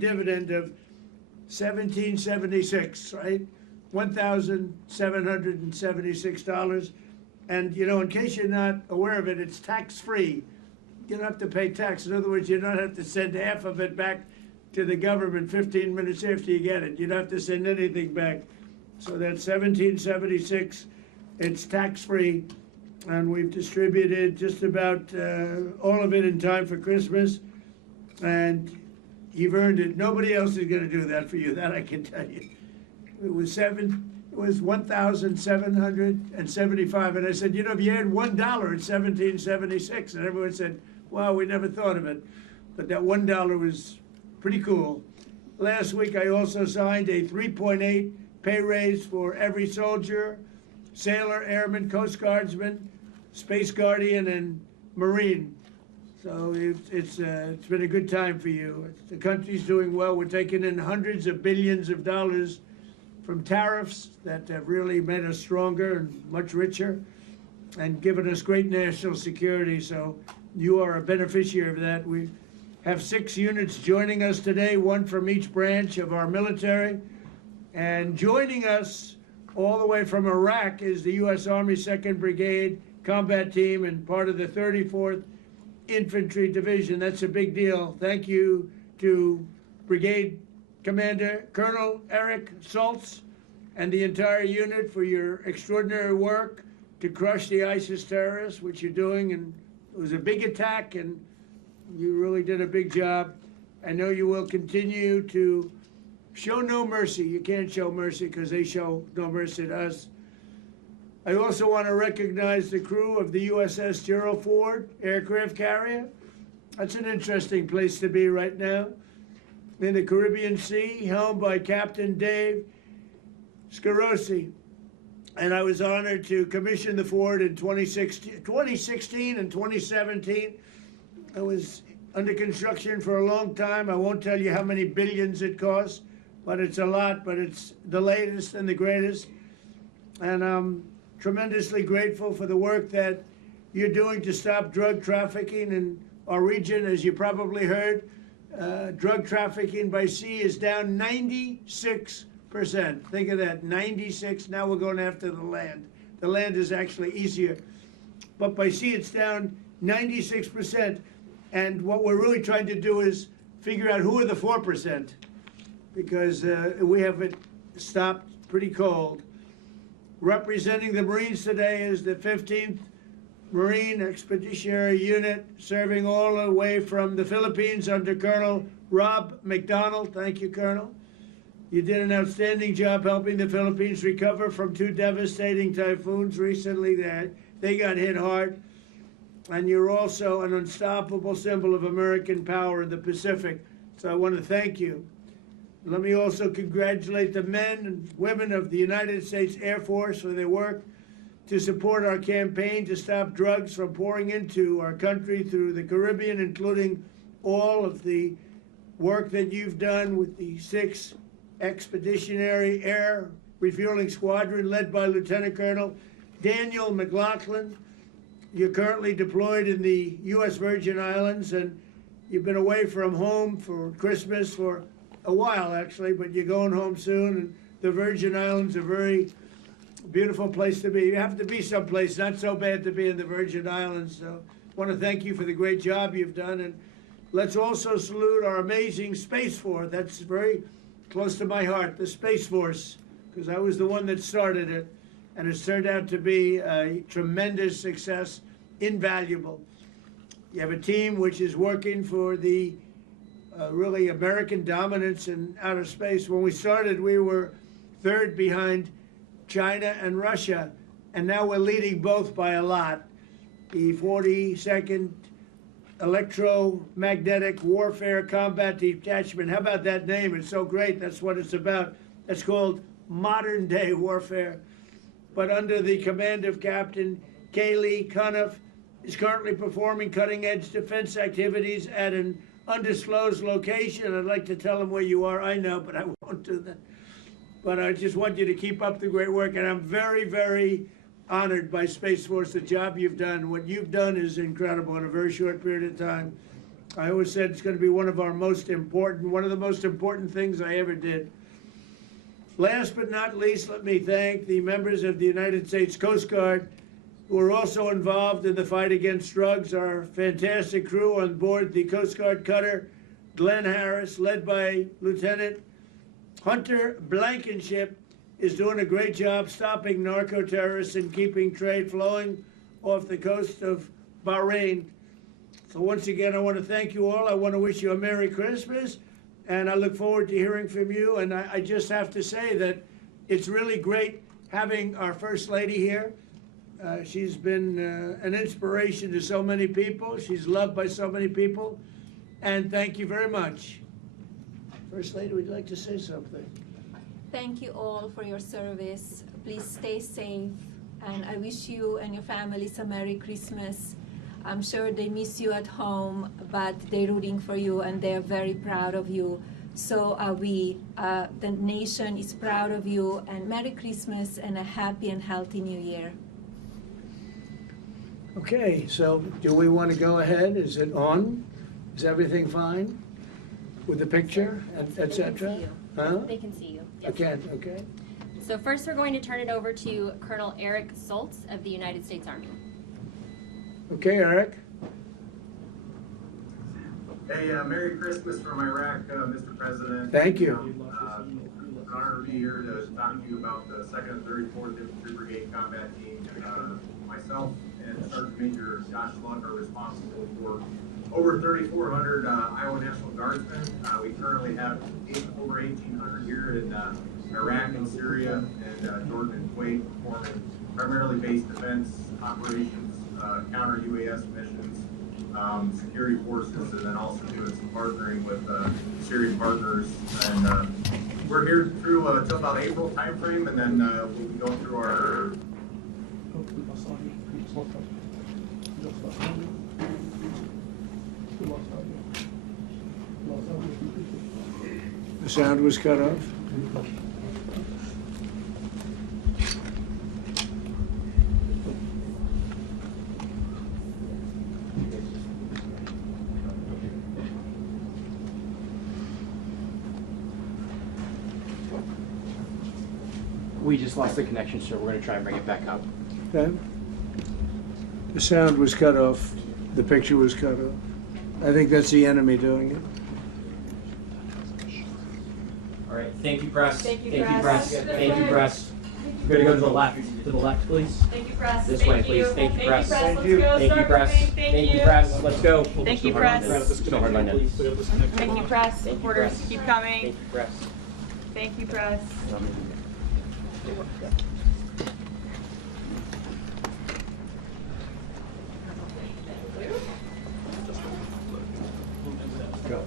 dividend of 1776, right? $1,776. And, in case you're not aware of it, it's tax-free. You don't have to pay tax. In other words, you don't have to send half of it back to the government 15 minutes after you get it. You don't have to send anything back. So that's 1776. It's tax-free. And we've distributed just about all of it in time for Christmas. And you've earned it. Nobody else is going to do that for you. That I can tell you. It was 1,775, and I said, if you had $1, it's 1776, and everyone said, "Wow, we never thought of it," but that $1 was pretty cool. Last week, I also signed a 3.8 pay raise for every soldier, sailor, airman, Coast Guardsman, Space Guardian, and Marine. So it's been a good time for you. The country's doing well. We're taking in hundreds of billions of dollars from tariffs that have really made us stronger and much richer and given us great national security. So you are a beneficiary of that. We have 6 units joining us today, 1 from each branch of our military. And joining us all the way from Iraq is the U.S. Army 2nd Brigade Combat Team and part of the 34th Infantry Division. That's a big deal. Thank you to Brigade Commander Colonel Eric Saltz and the entire unit for your extraordinary work to crush the ISIS terrorists, which you're doing. And it was a big attack, and you really did a big job. I know you will continue to show no mercy. You can't show mercy because they show no mercy to us. I also want to recognize the crew of the USS Gerald Ford aircraft carrier. That's an interesting place to be right now. In the Caribbean Sea, helmed by Captain Dave Scarosi. And I was honored to commission the Ford in 2016 and 2017. It was under construction for a long time. I won't tell you how many billions it cost, but it's a lot, but it's the latest and the greatest. And I'm tremendously grateful for the work that you're doing to stop drug trafficking in our region. As you probably heard, drug trafficking by sea is down 96%. Think of that, 96. Now we're going after the land. The land is actually easier. But by sea, it's down 96%. And what we're really trying to do is figure out who are the 4%, because we have it stopped pretty cold. Representing the Marines today is the 15th Marine Expeditionary Unit, serving all the way from the Philippines under Colonel Rob McDonald. Thank you, Colonel. You did an outstanding job helping the Philippines recover from 2 devastating typhoons recently. They got hit hard. And you're also an unstoppable symbol of American power in the Pacific. So I want to thank you. Let me also congratulate the men and women of the United States Air Force for their work to support our campaign to stop drugs from pouring into our country through the Caribbean, including all of the work that you've done with the 6th Expeditionary Air Refueling Squadron led by Lieutenant Colonel Daniel McLaughlin. You're currently deployed in the U.S. Virgin Islands, and you've been away from home for Christmas for a while, actually, but you're going home soon, and the Virgin Islands are a very beautiful place to be. You have to be someplace not so bad to be in the Virgin Islands. So I want to thank you for the great job you've done, and let's also salute our amazing Space Force. That's very close to my heart, the Space Force, because I was the one that started it, and it's turned out to be a tremendous success, invaluable. You have a team which is working for the really American dominance in outer space. When we started, we were 3rd behind China and Russia, and now we're leading both by a lot. The 42nd Electromagnetic Warfare Combat Detachment. How about that name? It's so great. That's what it's about. It's called modern day warfare. But under the command of Captain Kaylee Cuniff, is currently performing cutting-edge defense activities at an undisclosed location. I'd like to tell them where you are. I know, but I won't do that. But I just want you to keep up the great work. And I'm very, very honored by Space Force, the job you've done. What you've done is incredible in a very short period of time. I always said it's going to be one of the most important things I ever did. Last but not least, let me thank the members of the United States Coast Guard who are also involved in the fight against drugs. Our fantastic crew on board the Coast Guard cutter Glenn Harris, led by Lieutenant Hunter Blankenship, is doing a great job stopping narco-terrorists and keeping trade flowing off the coast of Bahrain. So once again, I want to thank you all. I want to wish you a Merry Christmas, and I look forward to hearing from you. And I just have to say that it's really great having our First Lady here. She's been an inspiration to so many people. She's loved by so many people. And thank you very much. First Lady, would you like to say something? Thank you all for your service. Please stay safe. And I wish you and your families a Merry Christmas. I'm sure they miss you at home, but they're rooting for you and they're very proud of you. So are we. The nation is proud of you, and Merry Christmas and a happy and healthy New Year. Okay, so do we want to go ahead? Is it on? Is everything fine with the picture, etc.? Huh? They can see you. Yes. I can, okay. So first we're going to turn it over to Colonel Eric Soltz of the United States Army. Okay, Eric. Hey, Merry Christmas from Iraq, Mr. President. Thank you. An honor to be here to talk to you about the 2nd and 34th Infantry Brigade Combat Team. Myself and Sergeant Major Josh Lund are responsible for over 3,400 Iowa National Guardsmen. We currently have over 1,800 here in Iraq and Syria and Jordan and Kuwait, performing primarily base defense operations, counter UAS missions, security forces, and then also doing some partnering with Syrian partners. And we're here through till about April timeframe, and then we'll be going through our. The sound was cut off. We just lost the connection, sir. We're going to try and bring it back up. Okay. The sound was cut off. The picture was cut off. I think that's the enemy doing it. All right. Thank you, press. Thank you, press. press. Thank you, press. We're going to go to the left. To the left, please. Thank you, press. This Thank way, you. please. Thank you, press. Let's Thank you. go. Thank you, Start press. moving. Thank you, press. Let's go. Thank you, Still hard press. line in. Still hard line in. Thank you, press. Thank you, Reporters, press. keep Thank coming. you, press. Thank you, press. Go.